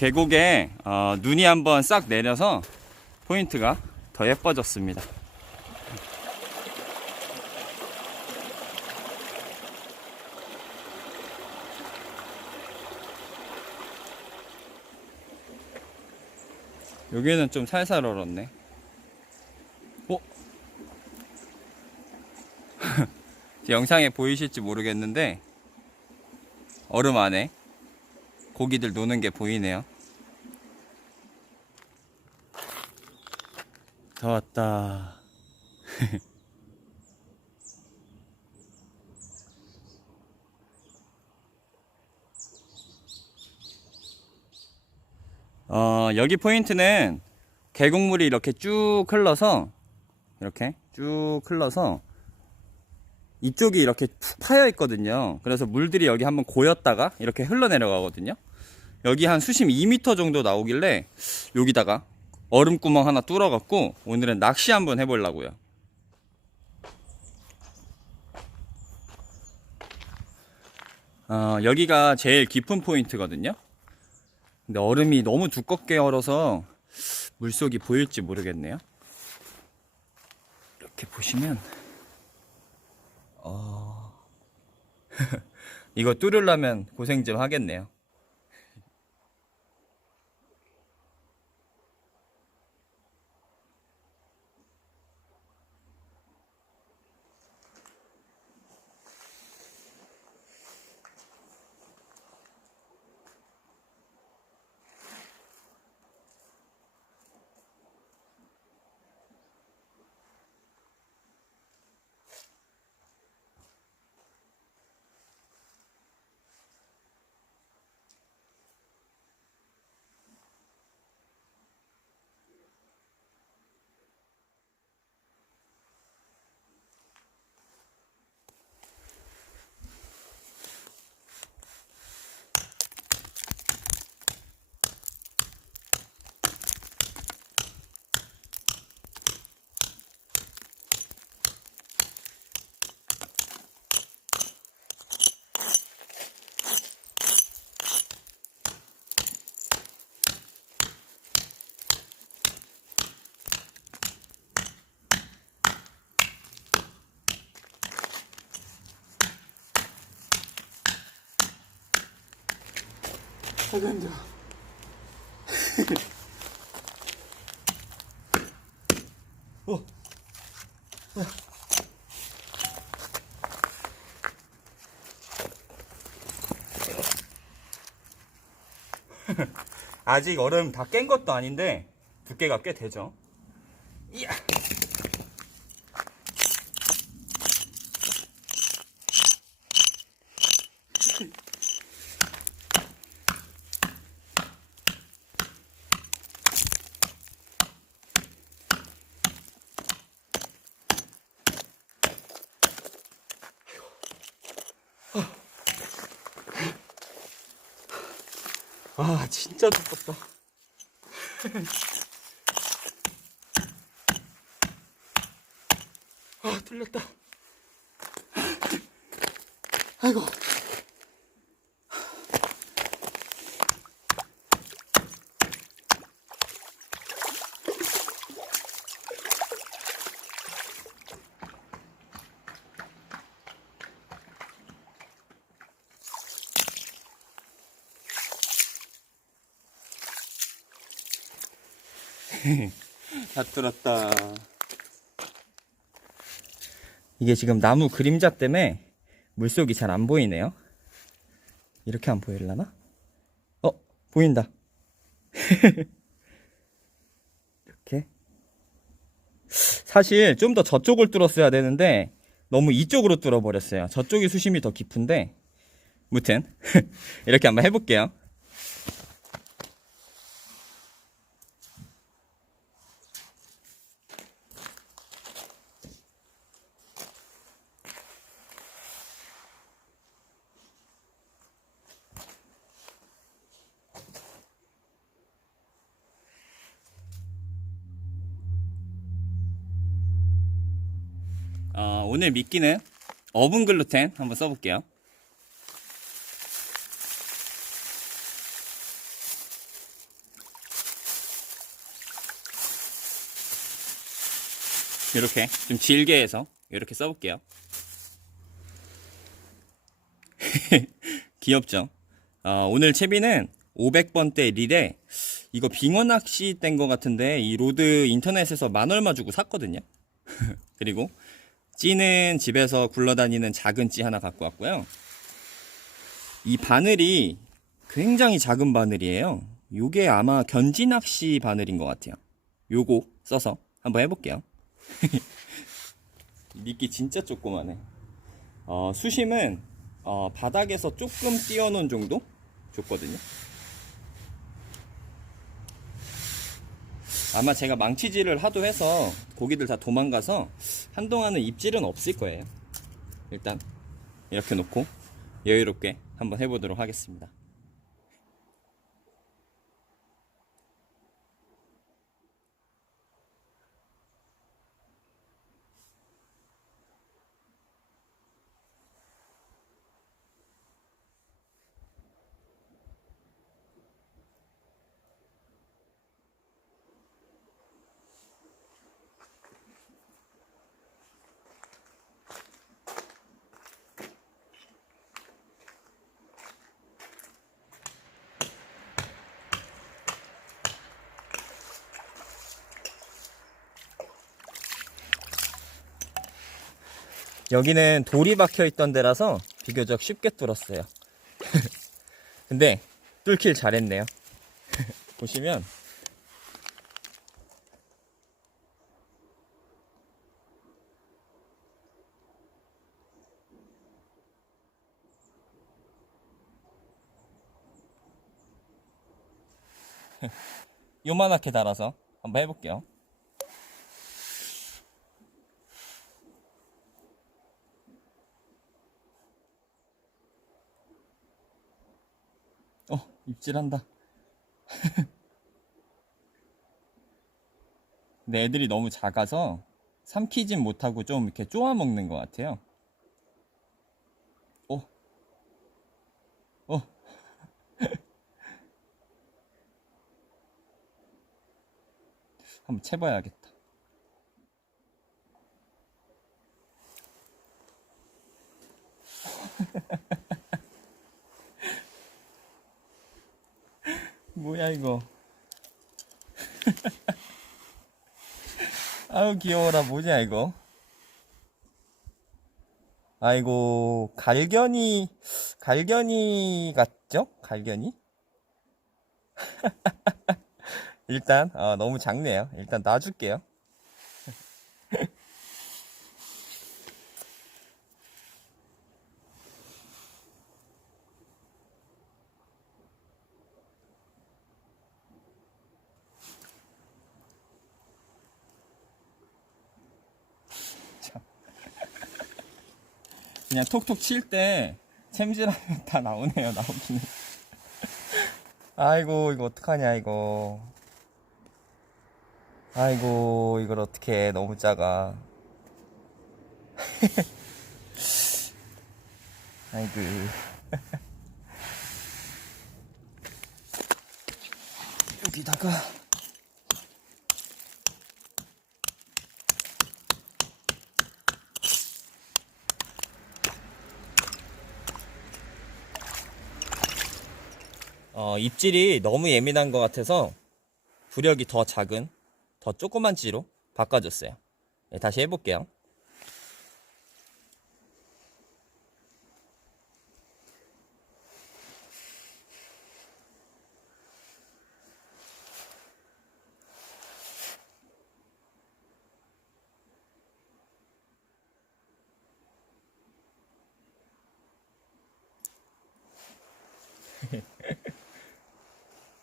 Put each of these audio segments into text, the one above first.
계곡에 어, 눈이 한번 싹 내려서 포인트가 더 예뻐졌습니다. 여기는 좀 살살 얼었네. 어? 영상에 보이실지 모르겠는데 얼음 안에 고기들 노는 게 보이네요. 다 왔다. 어, 여기 포인트는 계곡물이 이렇게 쭉 흘러서 이렇게 쭉 흘러서 이쪽이 이렇게 푹 파여 있거든요. 그래서 물들이 여기 한번 고였다가 이렇게 흘러내려가거든요. 여기 한 수심 2m 정도 나오길래 여기다가 얼음구멍 하나 뚫어갖고 오늘은 낚시 한번 해보려고요. 어, 여기가 제일 깊은 포인트거든요. 근데 얼음이 너무 두껍게 얼어서 물속이 보일지 모르겠네요. 이렇게 보시면 어... 이거 뚫으려면 고생 좀 하겠네요. 잠깐만. 어. 아직 얼음 다 깬 것도 아닌데 두께가 꽤 되죠. 이야. 아 진짜 두껍다. 아, 뚫렸다. 아이고. 다 뚫었다. 이게 지금 나무 그림자 때문에 물속이 잘 안 보이네요. 이렇게 안 보일라나? 어, 보인다. 이렇게. 사실 좀 더 저쪽을 뚫었어야 되는데 너무 이쪽으로 뚫어버렸어요. 저쪽이 수심이 더 깊은데 무튼 이렇게 한번 해볼게요. 오늘 미끼는 어분 글루텐 한번 써볼게요. 이렇게 좀 질게 해서 이렇게 써볼게요. 귀엽죠? 어, 오늘 채비는 500번대 릴에 이거 빙어 낚시 된 것 같은데 이 로드 인터넷에서 만 얼마 주고 샀거든요. 그리고 찌는 집에서 굴러다니는 작은 찌 하나 갖고 왔고요. 이 바늘이 굉장히 작은 바늘이에요. 요게 아마 견지 낚시 바늘인 것 같아요. 요거 써서 한번 해볼게요. 미끼 진짜 조그마네. 어, 수심은 어, 바닥에서 조금 띄워놓은 정도 줬거든요. 아마 제가 망치질을 하도 해서 고기들 다 도망가서 한동안은 입질은 없을 거예요. 일단 이렇게 놓고 여유롭게 한번 해보도록 하겠습니다. 여기는 돌이 박혀 있던 데라서 비교적 쉽게 뚫었어요. 근데 뚫길 잘했네요. 보시면 요만하게 달아서 한번 해볼게요. 어, 입질한다. 근데 애들이 너무 작아서 삼키진 못하고 좀 이렇게 쪼아 먹는 것 같아요. 어, 어. 한번 채봐야겠다. 뭐야 이거? 아우 귀여워라. 뭐냐 이거? 아이고 갈견이 갈견이 같죠? 갈견이? 일단 어, 너무 작네요. 일단 놔줄게요 톡톡 칠 때 챔질하면 다 나오네요 나오기는 아이고 이거 어떡하냐 이거. 아이고 이걸 어떻게 해 너무 작아. 아이고. 여기다가 어, 입질이 너무 예민한 것 같아서 부력이 더 작은 더 조그만 찌로 바꿔줬어요. 네, 다시 해볼게요.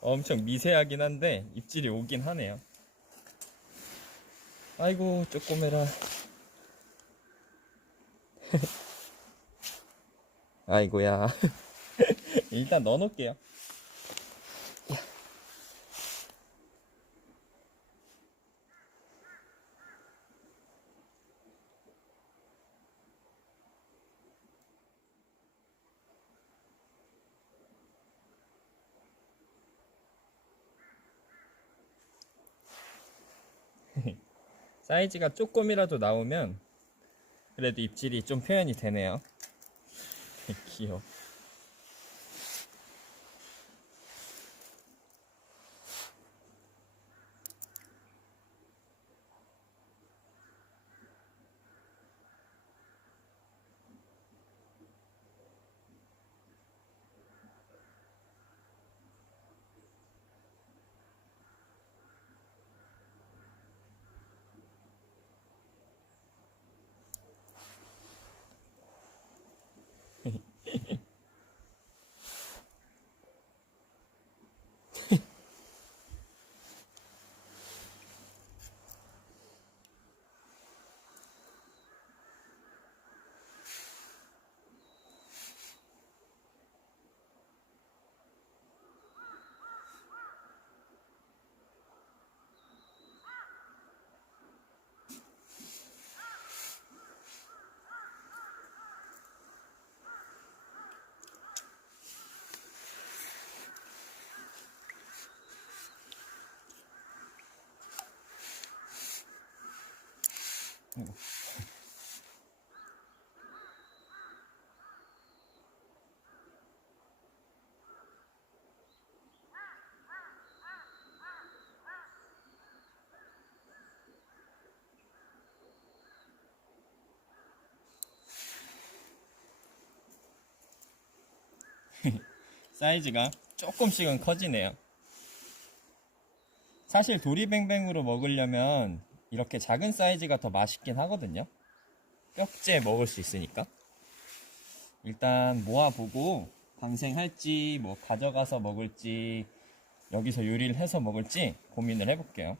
엄청 미세하긴 한데 입질이 오긴 하네요. 아이고 쪼꼬매라. 아이고야. 일단 넣어놓을게요. 사이즈가 조금이라도 나오면 그래도 입질이 좀 표현이 되네요. 귀여워. 사이즈가 조금씩은 커지네요. 사실 도리뱅뱅으로 먹으려면 이렇게 작은 사이즈가 더 맛있긴 하거든요. 뼈째 먹을 수 있으니까. 일단 모아보고 방생할지 뭐 가져가서 먹을지 여기서 요리를 해서 먹을지 고민을 해볼게요.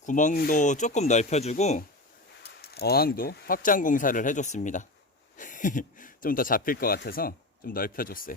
구멍도 조금 넓혀주고 어항도 확장 공사를 해줬습니다. 좀 더 잡힐 것 같아서 좀 넓혀줬어요.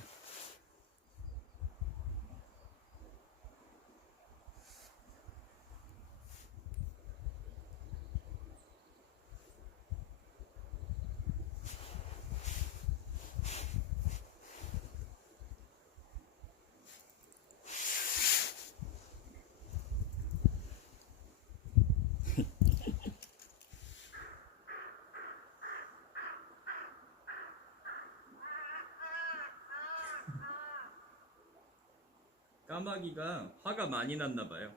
화가 많이 났나 봐요.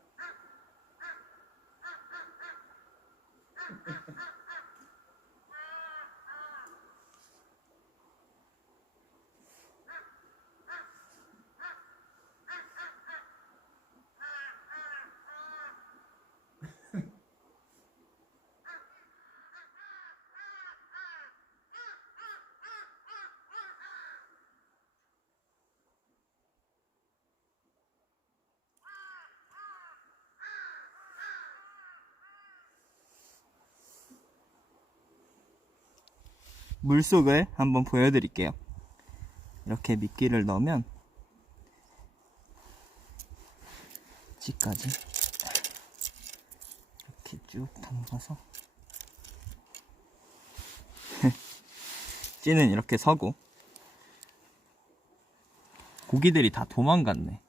물속을 한번 보여드릴게요. 이렇게 미끼를 넣으면 찌까지 이렇게 쭉 담가서 찌는 이렇게 서고 고기들이 다 도망갔네.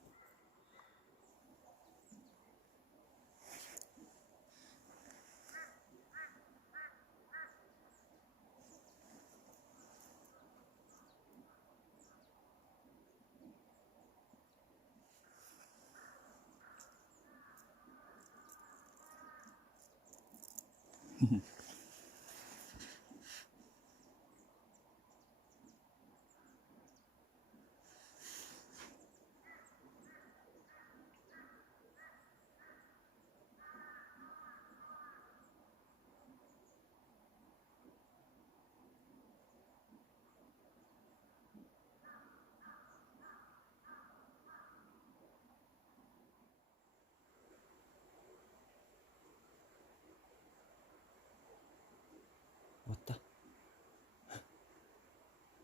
왔다.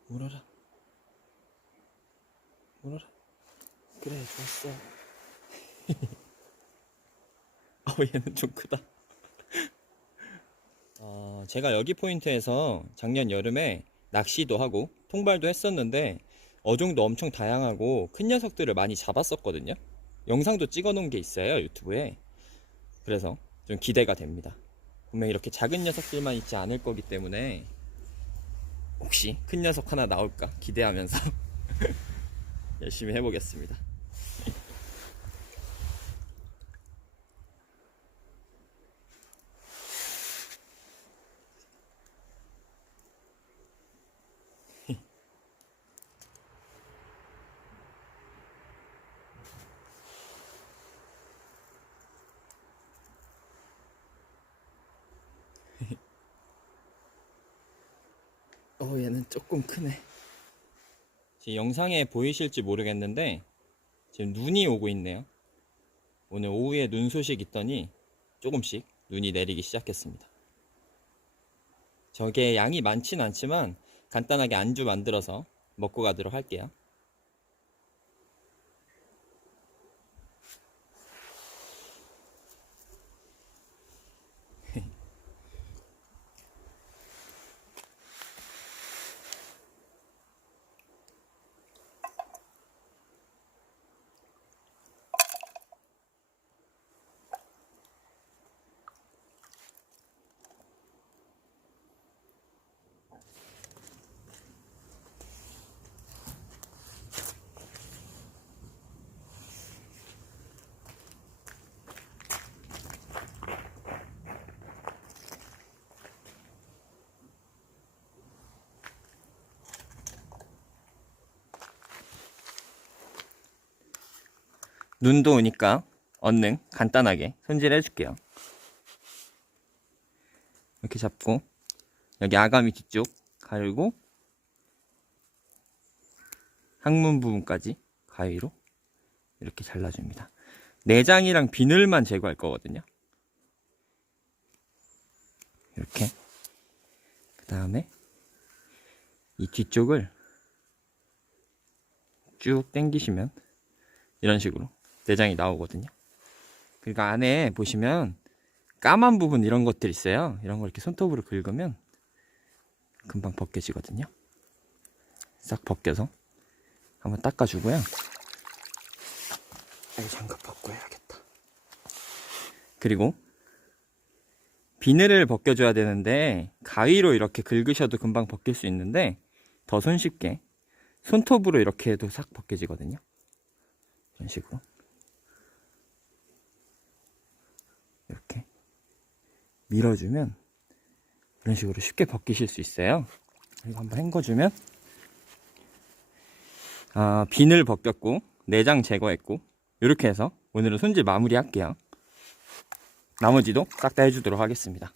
울어라. 울어라. 그래, 좋았어. 어, 얘는 좀 크다. 어, 제가 여기 포인트에서 작년 여름에 낚시도 하고 통발도 했었는데 어종도 엄청 다양하고 큰 녀석들을 많이 잡았었거든요. 영상도 찍어 놓은 게 있어요, 유튜브에. 그래서 좀 기대가 됩니다. 분명 이렇게 작은 녀석들만 있지 않을 거기 때문에 혹시 큰 녀석 하나 나올까 기대하면서 열심히 해보겠습니다. 어, 얘는 조금 크네. 지금 영상에 보이실지 모르겠는데, 지금 눈이 오고 있네요. 오늘 오후에 눈 소식 있더니 조금씩 눈이 내리기 시작했습니다. 저게 양이 많진 않지만 간단하게 안주 만들어서 먹고 가도록 할게요. 눈도 오니까 얼른 간단하게 손질 해줄게요. 이렇게 잡고 여기 아가미 뒤쪽 가르고 항문 부분까지 가위로 이렇게 잘라줍니다. 내장이랑 비늘만 제거할 거거든요. 이렇게 그 다음에 이 뒤쪽을 쭉 당기시면 이런 식으로 내장이 나오거든요. 그러니까 안에 보시면 까만 부분 이런 것들 있어요. 이런 걸 이렇게 손톱으로 긁으면 금방 벗겨지거든요. 싹 벗겨서 한번 닦아주고요. 이 장갑 벗고 해야겠다. 그리고 비늘을 벗겨줘야 되는데 가위로 이렇게 긁으셔도 금방 벗길 수 있는데 더 손쉽게 손톱으로 이렇게 해도 싹 벗겨지거든요. 이런 식으로 이렇게 밀어주면 이런 식으로 쉽게 벗기실 수 있어요. 그리고 한번 헹궈주면 아, 비늘 벗겼고 내장 제거했고 이렇게 해서 오늘은 손질 마무리 할게요. 나머지도 싹 다 해주도록 하겠습니다.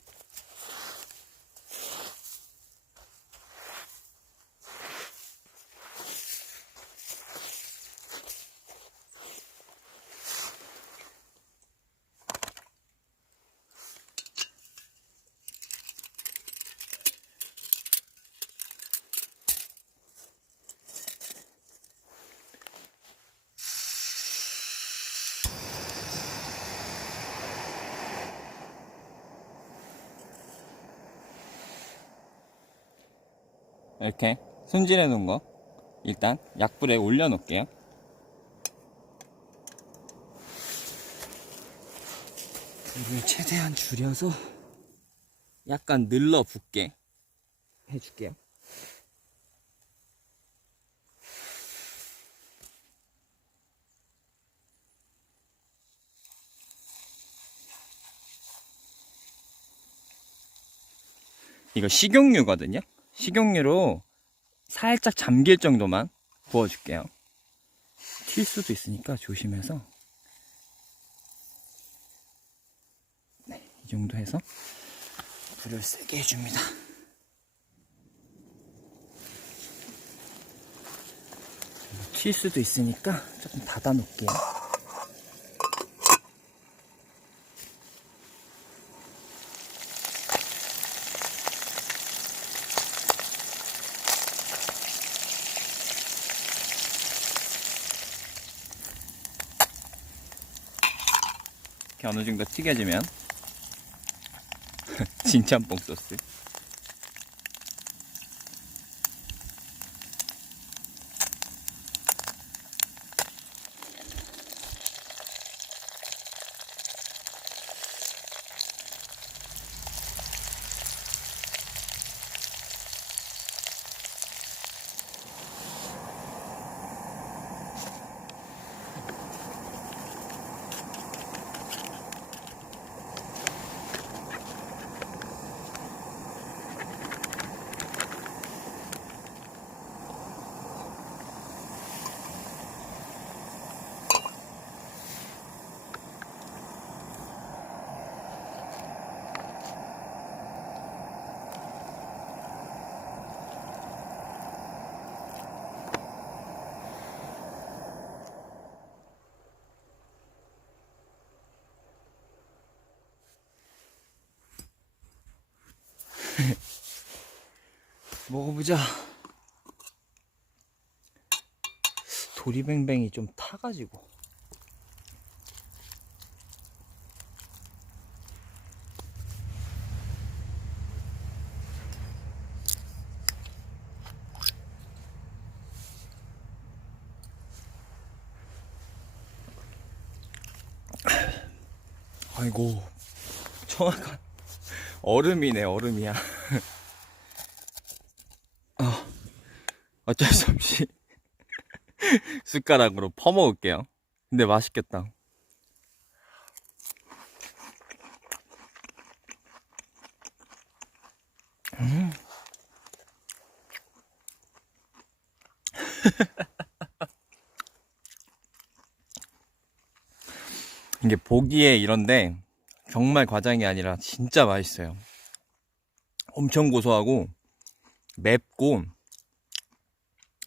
이렇게 손질해 놓은 거 일단 약불에 올려 놓을게요. 불을 최대한 줄여서 약간 늘러 붓게 해줄게요. 이거 식용유거든요. 식용유로 살짝 잠길 정도만 부어줄게요. 튈 수도 있으니까 조심해서. 네, 이 정도 해서 불을 세게 해줍니다. 튈 수도 있으니까 조금 닫아 놓을게요. 이렇게 어느 정도 튀겨지면 진짬뽕 소스. 먹어보자. 도리뱅뱅이 좀 타가지고. 아이고, 정확한 얼음이네, 얼음이야. 어쩔 수 없이 숟가락으로 퍼먹을게요. 근데 맛있겠다. 음. 이게 보기에 이런데 정말 과장이 아니라 진짜 맛있어요. 엄청 고소하고 맵고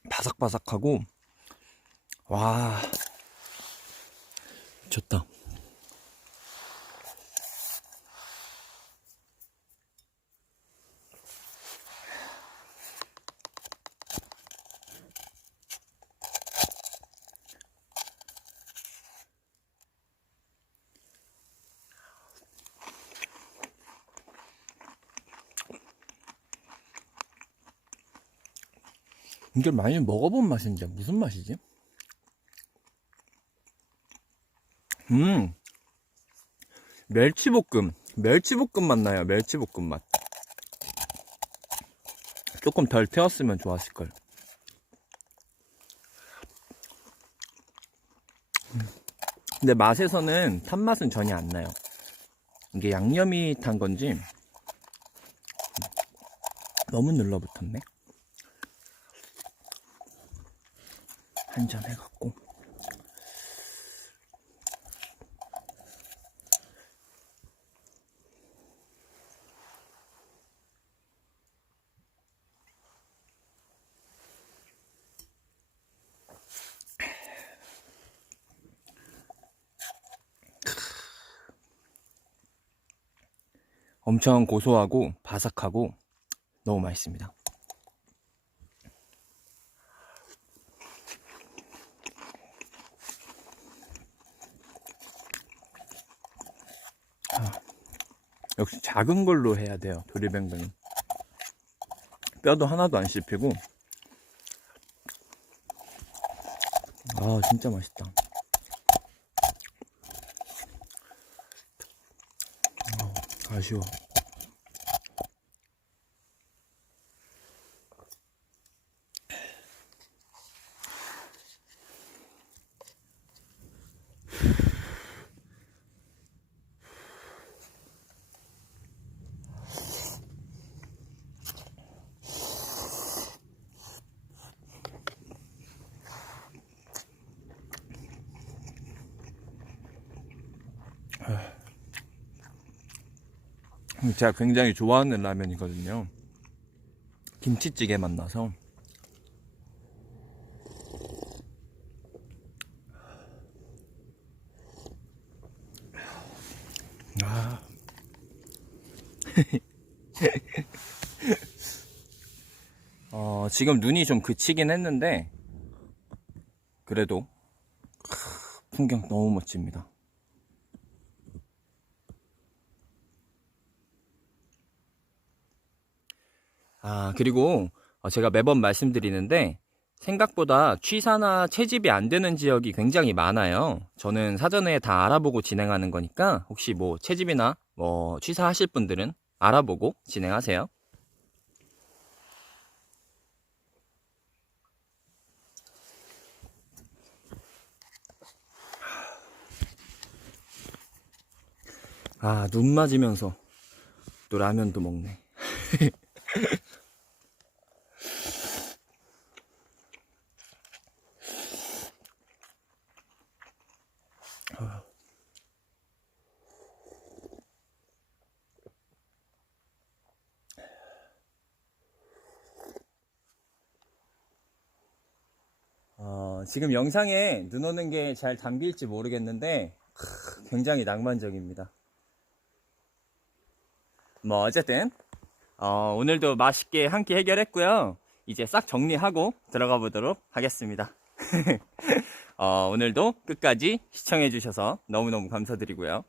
바삭바삭하고 와 좋다 이게 많이 먹어본 맛인데 무슨 맛이지? 음. 멸치볶음. 멸치볶음 맛 나요 멸치볶음 맛. 조금 덜 태웠으면 좋았을걸. 음. 근데 맛에서는 탄맛은 전혀 안 나요. 이게 양념이 탄 건지 너무 눌러붙었네 한 잔 해갖고 엄청 고소하고 바삭하고 너무 맛있습니다. 역시 작은 걸로 해야 돼요 도리뱅뱅은. 뼈도 하나도 안 씹히고. 아 진짜 맛있다. 아, 아쉬워 제가 굉장히 좋아하는 라면이거든요. 김치찌개 맛나서. 아. 어, 지금 눈이 좀 그치긴 했는데, 그래도, 크, 풍경 너무 멋집니다. 아, 그리고 어, 제가 매번 말씀드리는데 생각보다 취사나 채집이 안 되는 지역이 굉장히 많아요. 저는 사전에 다 알아보고 진행하는 거니까 혹시 뭐 채집이나 뭐 취사하실 분들은 알아보고 진행하세요. 아, 눈 맞으면서 또 라면도 먹네. 지금 영상에 눈 오는 게 잘 담길지 모르겠는데 크, 굉장히 낭만적입니다. 뭐 어쨌든 어, 오늘도 맛있게 한 끼 해결했고요. 이제 싹 정리하고 들어가 보도록 하겠습니다. 어, 오늘도 끝까지 시청해 주셔서 너무너무 감사드리고요.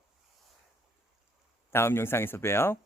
다음 영상에서 봬요.